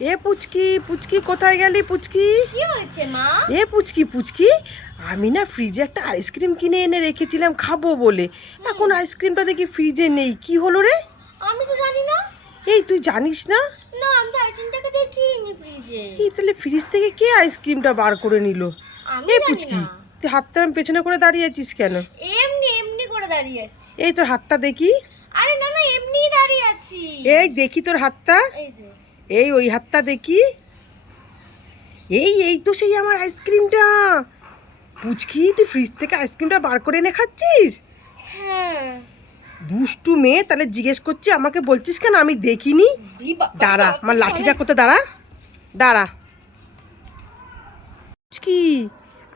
এ পুচকি পুচকি কোথায় গেলি পুচকি? কি হয়েছে মা? এ পুচকি পুচকি আমি না ফ্রিজে একটা আইসক্রিম কিনে এনে রেখেছিলাম খাব বলে। এখন আইসক্রিমটা দেখি ফ্রিজে নেই কি হলো রে? আমি তো জানি না। এই তুই জানিস না? না আমি তো আইসক্রিমটাকে দেখিনি ফ্রিজে এই তাহলে ফ্রিজ থেকে কে আইসক্রিমটা বার করে নিল? এই পুচকি তুই হাতটা আমি পেছনে করে দাঁড়িয়ে আছিস কেন? এমনি এমনি করে দাঁড়িয়ে আছি। এই তোর হাতটা দেখি। আরে না না এমনিই দাঁড়িয়ে আছি। এই দেখি তোর হাতটা। এই যে। এই ওই হাতটা দেখি। এই এই তো সেই আমার আইসক্রিমটা। পুচকি তুই ফ্রিজ থেকে আইসক্রিমটা বার করে এনে খাচ্ছিস? হ্যাঁ। দুষ্টু মেয়ে তাহলে জিজ্ঞেস করছি আমাকে বলছিস কেন? আমি দেখিনি। দাঁড়া আমার লাঠিটা কোথায়? দাঁড়া। দাঁড়া। পুচকি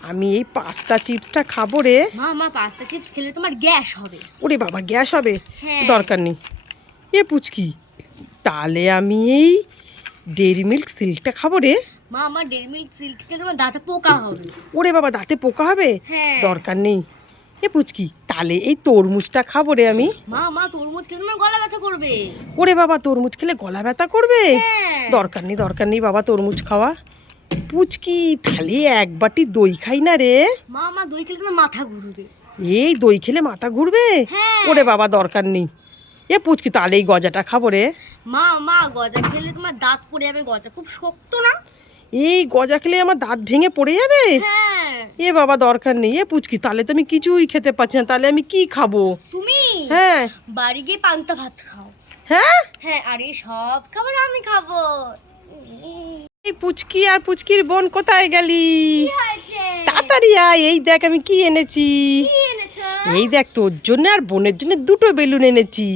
আমি এই পাস্তা চিপসটা খাব রে। মা মা পাস্তা চিপস খেলে তোমার গ্যাস হবে। ওরে বাবা গ্যাস হবে। হ্যাঁ। দরকার নেই। এ পুচকি তাহলে আমি এই ডেরি মিল্ক সিল্কটা খাব রে। মা আমার ডেরি মিল্ক সিল্ক খেলে তোমার দাঁতে পোকা হবে। ওরে বাবা দাঁতে পোকা হবে? হ্যাঁ। দরকার নেই। এ পুচকি তাহলে এই তরমুজটা খাব রে আমি। মা মা তরমুজ খেলে তোমার গলা ব্যথা করবে। ওরে বাবা তরমুজ খেলে গলা ব্যথা করবে? হ্যাঁ। দরকার নেই দরকার নেই বাবা তরমুজ খাওয়া। পুচকি তাহলে এক বাটি দই খাই না রে। মা মা দই খেলে তোমার মাথা ঘুরবে। এই দই খেলে মাথা ঘুরবে? হ্যাঁ। ওরে বাবা দরকার নেই। এ পুচকি তাহলে এই গজাটা খাব রে। মা মা গজা খেলে তোমার দাঁত পড়ে যাবে গজা খুব শক্ত না? এই গজা খেলে আমার দাঁত ভেঙে পড়ে যাবে? হ্যাঁ। এ বাবা দরকার নেই। এ পুচকি তাহলে তো আমি কিছুই খেতে পাচ্ছি না তাহলে আমি কি খাব? তুমি? হ্যাঁ। বাড়ি গিয়ে পান্তা ভাত খাও। হ্যাঁ? হ্যাঁ আর এই সব খাবার আমি খাব। এই পুচকি আর পুচকির বোন কোথায় গেলি? কি হয়েছে? তাড়াতাড়ি আয় এই দেখ আমি কি এনেছি। এই দেখ তোর জন্য আর বোনের জন্য দুটো বেলুন এনেছি।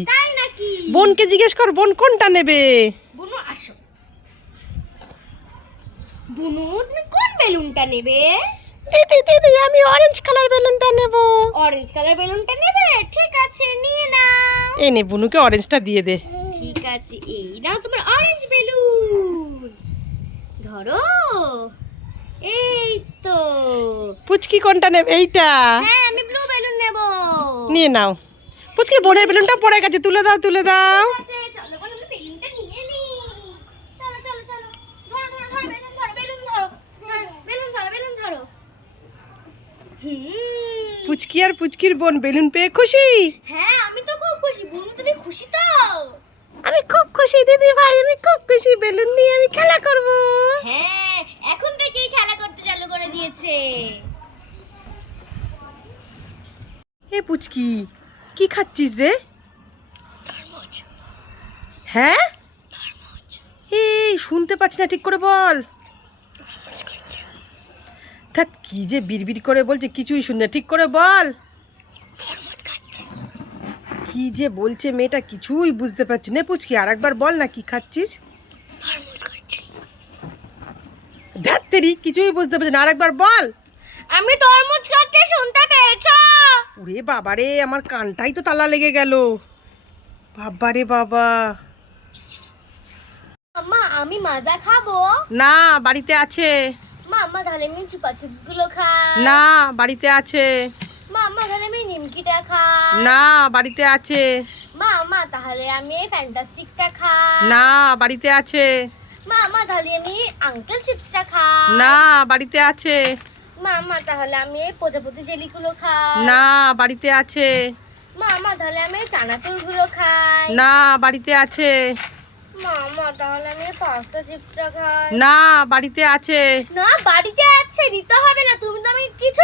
বোনকে জিজ্ঞেস কর বোন কোনটা নেবে? বুনু তুমি কোন বেলুনটা নেবে? দিদি দিদি আমি অরেঞ্জ কালার বেলুনটা নেব। অরেঞ্জ কালার বেলুনটা নেবে? ঠিক আছে নিয়ে নাও। এই নে বুনুকে অরেঞ্জটা দিয়ে দে। ঠিক আছে এই নাও তোমার অরেঞ্জ বেলুন ধরো এই তো পুচকি কোনটা নেবে? এইটা। হ্যাঁ আমি ব্লু বেলুন নেব। নিয়ে নাও। পুচকি বোনের বেলুনটা পড়ে গেছে তুলে দাও তুলে দাও। পুচকি আর পুচকির বোন বেলুন পেয়ে খুশি? হ্যাঁ আমি তো খুব খুশি। বুনু তুমি খুশি তো? আমি খুব খুশি দিদি ভাই আমি খুব খুশি। বেলুন নিয়ে আমি খেলা করব। এ পুচকি কি খাচ্ছিস রে? হ্যাঁ? এই শুনতে পাচ্ছি না ঠিক করে বল। ধ্যাৎ কি যে বিড়বিড় করে বলছে কিছুই শুনতে ঠিক করে বল। কি যে বলছে মেয়েটা কিছুই বুঝতে পারছি না। পুচকি আর একবার বল না কি খাচ্ছিস? ধ্যাত তেরি কিছুই বুঝতে পারছি না আর একবার বল। আমি তরমুজ খাচ্ছি শুনতে পেয়েছ? ওরে বাবারে আমার কানটাই তো তালা লেগে গেল। বাবারে বাবা। মা আমি মাজা খাব? না বাড়িতে আছে। মা আম্মা তাহলে আমি চুপা চিপসগুলো খাই। না বাড়িতে আছে। মা আম্মা তাহলে আমি নিমকিটা খাই। না বাড়িতে আছে। মা আম্মা তাহলে আমি ফ্যান্টাস্টিকটা খাই। না বাড়িতে আছে। মা আম্মা তাহলে আমি আঙ্কেল চিপসটা খাই। না বাড়িতে আছে। মা আম্মা তাহলে আমি এই প্রজাপতি জেলিগুলো খাই। না বাড়িতে আছে। মামা তাহলে আমি চানাচুরগুলো খাই। না বাড়িতে আছে। মামা তাহলে আমি পাস্তা চিপসটা খাই। না বাড়িতে আছে। না বাড়িতে আছে নিতে হবে না। তুমি তো আমি কিছুই